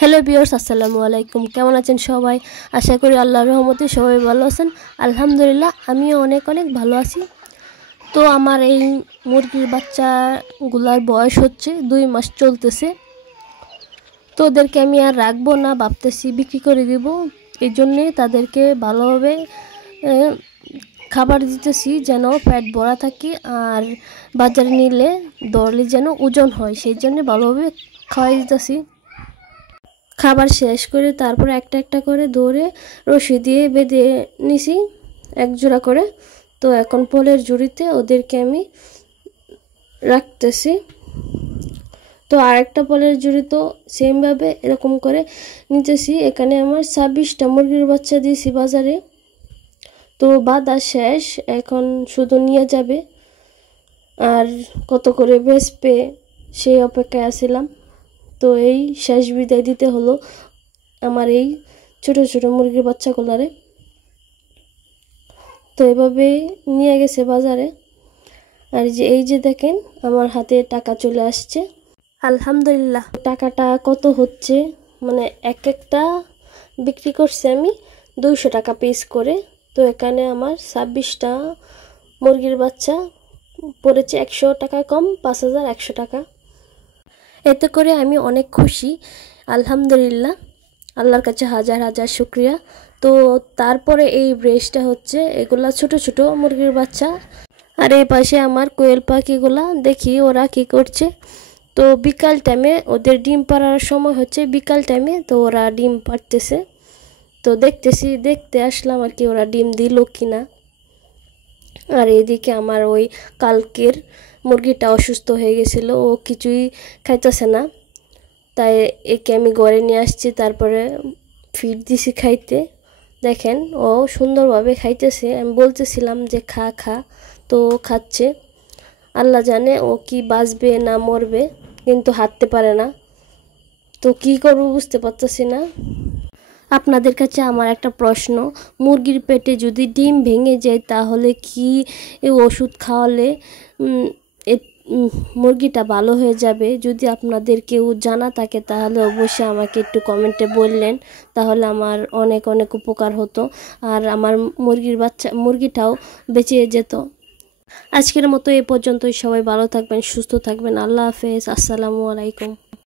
Hello viewers, আসসালামু আলাইকুম। কেমন আছেন সবাই? আশা করি আল্লাহর রহমতে সবাই ভালো আছেন। আলহামদুলিল্লাহ, আমিও অনেক ভালো আছি। তো আমার এই মুরগির বাচ্চাগুলার বয়স হচ্ছে 2 মাস চলতেছে। তো ওদেরকে আমি আর রাখবো না, ভাবতেছি বিক্রি করে দিব। এই জন্যে তাদেরকে ভালোভাবে খাবার দিতেছি যেন পেট ভরা থাকে, আর বাজারে নিলে দরলে যেন ওজন হয়, সেই জন্য ভালোভাবে খাওয়াই দিতেছি। খাবার শেষ করে তারপর একটা একটা করে ধরে রশি দিয়ে বেঁধে নিছি এক জোড়া করে। তো এখন পোলের জুড়িতে ওদেরকে আমি রাখতেছি। তো আরেকটা পোলের জুড়ি তো সেমভাবে এরকম করে নিতেছি। এখানে আমার 26টা মুরগির বাচ্চা দিয়েছি বাজারে। তো বাঁধা শেষ, এখন শুধু নিয়ে যাবে আর কত করে বেচবে সেই অপেক্ষায় আছিলাম। তো এই শেষ বিদায় দিতে হলো আমার এই ছোট ছোট মুরগির বাচ্চাগুলারে। তো এভাবে নিয়ে গেছে বাজারে। আর এই যে দেখেন আমার হাতে টাকা চলে আসছে, আলহামদুলিল্লাহ। টাকাটা কত হচ্ছে, মানে একটা বিক্রি করছি আমি 200 টাকা পিস করে। তো এখানে আমার 26টা মুরগির বাচ্চা পড়েছে 100 টাকা কম, 5100 টাকা। এতে করে আমি অনেক খুশি, আলহামদুলিল্লাহ। আল্লাহর কাছে হাজার হাজার শুকরিয়া। তো তারপরে এই ব্রেস্টটা হচ্ছে এগুলা ছোট ছোট মুরগির বাচ্চা। আর এই পাশে আমার কোয়েল পাখিগুলা, দেখি ওরা কি করছে। তো বিকাল টাইমে ওদের ডিম পাড়ার সময় হচ্ছে বিকাল টাইমে, তো ওরা ডিম পাড়তেছে। তো দেখতে আসলাম আর কি ওরা ডিম দিল কিনা। আর এদিকে আমার ওই কালকের মুরগিটা অসুস্থ হয়ে গেছিলো, ও কিছুই খাইতেছে না। তাই একে আমি ঘরে নিয়ে আসছি, তারপরে ফিড দিছি খাইতে। দেখেন ও সুন্দরভাবে খাইতেছে। আমি বলতেছিলাম যে খা খা, তো ও খাচ্ছে। আল্লাহ জানে ও কি বাঁচবে না মরবে, কিন্তু হাঁটতে পারে না। তো কি করব বুঝতে পারতেছি না। আপনাদের কাছে আমার একটা প্রশ্ন, মুরগির পেটে যদি ডিম ভেঙে যায় তাহলে কি ওষুধ খাওয়ালে মুরগিটা ভালো হয়ে যাবে? যদি আপনাদের কেউ জানা থাকে তাহলে অবশ্যই আমাকে একটু কমেন্টে বললেন, তাহলে আমার অনেক উপকার হতো, আর আমার মুরগিটাও বেঁচে যেত। আজকের মতো এ পর্যন্তই। সবাই ভালো থাকবেন, সুস্থ থাকবেন। আল্লাহ হাফেজ, আসসালামু আলাইকুম।